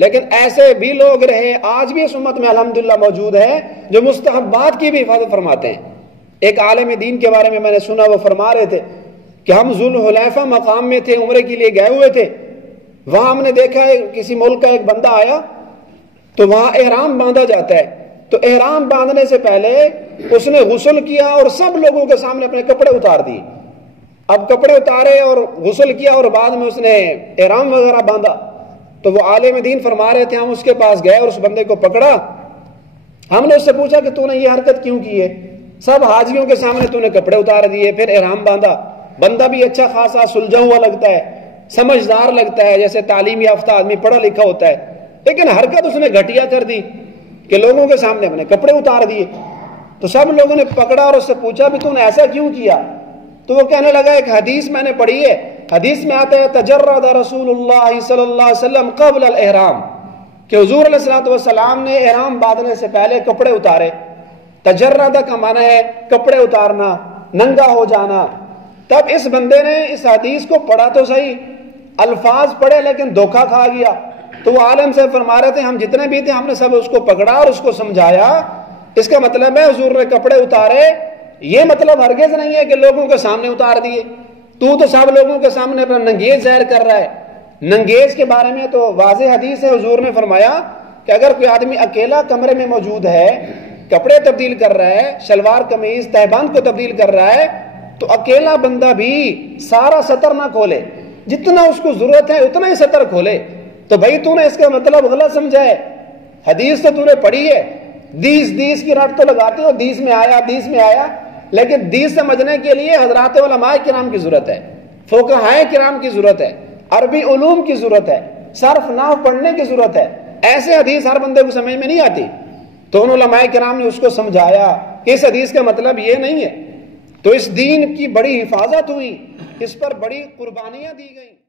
لیکن ایسے بھی لوگ رہے، آج بھی اس امت میں الحمدللہ موجود ہیں، جو مستحبات کی بھی حفاظت فرماتے ہیں۔ ایک عالم دین کے بارے میں نے سنا، وہ فرما رہے تھے کہ ہم ذوالحلیفہ مقام میں تھے، عمرے کے لیے گئے ہوئے تھے، وہاں ہم نے دیکھا ہے کسی ملک کا ایک بندہ آیا تو وہاں احرام باندھا جاتا ہے، تو احرام باندھنے سے پہلے اس نے غسل کیا اور سب لوگوں کے سامنے اپنے کپڑے اتار دیے۔ اب کپڑے اتارے اور غسل کیا اور بعد میں اس نے احرام وغیرہ باندھا، تو وہ عالم دین فرما رہے تھے ہم اس کے پاس گئے اور اس بندے کو پکڑا، ہم نے اس سے پوچھا کہ تو نے یہ حرکت کیوں کی ہے؟ سب حاجیوں کے سامنے تو نے کپڑے اتار دیے، پھر احرام باندھا۔ بندہ بھی اچھا خاصا سلجھا ہوا لگتا ہے، سمجھدار لگتا ہے، جیسے تعلیم یافتہ آدمی پڑھا لکھا ہوتا ہے، لیکن حرکت اس نے گھٹیا کر دی کہ لوگوں کے سامنے اپنے کپڑے اتار دیے۔ تو سب لوگوں نے پکڑا اور اس سے پوچھا بھی تو نے ایسا کیوں کیا؟ تو وہ کہنے لگا ایک حدیث میں نے پڑھی ہے، حدیث میں آتا ہے تجرد رسول اللہ صلی اللہ علیہ وسلم قبل الاحرام، کہ حضور علیہ الصلوۃ والسلام نے احرام باندھنے سے پہلے کپڑے اتارے۔ تجرد کا معنی ہے کپڑے اتارنا، ننگا ہو جانا۔ تب اس بندے نے اس حدیث کو پڑھا تو صحیح، الفاظ پڑھے لیکن دھوکہ کھا گیا۔ تو وہ عالم سے فرما رہے تھے ہم جتنے بھی تھے ہم نے سب اس کو پکڑا اور اس کو سمجھایا، اس کا مطلب ہے حضور نے کپڑے اتارے، یہ مطلب ہرگز نہیں ہے کہ لوگوں کے سامنے اتار دیے۔ تو سب لوگوں کے سامنے اپنا ننگیز ظاہر کر رہا ہے۔ ننگیز کے بارے میں تو واضح حدیث ہے، حضور نے فرمایا کہ اگر کوئی آدمی اکیلا کمرے میں موجود ہے، کپڑے تبدیل کر رہا ہے، شلوار قمیض تہبند کو تبدیل کر رہا ہے، تو اکیلا بندہ بھی سارا سطر نہ کھولے، جتنا اس کو ضرورت ہے اتنا ہی سطر کھولے۔ تو بھائی تو نے اس کا مطلب غلط سمجھا ہے، حدیث تو نے پڑھی ہے، دیس کی رٹ تو لگاتے ہو، دیس میں آیا، لیکن دیس سمجھنے کے لیے حضرات علماء کرام کی ضرورت ہے، فقہائے کرام کی ضرورت ہے، عربی علوم کی ضرورت ہے، صرف نحو پڑھنے کی ضرورت ہے۔ ایسے حدیث ہر بندے کو سمجھ میں نہیں آتی، تو ان علماء کرام نے اس کو سمجھایا کہ اس حدیث کا مطلب یہ نہیں ہے۔ تو اس دین کی بڑی حفاظت ہوئی، اس پر بڑی قربانیاں دی گئیں۔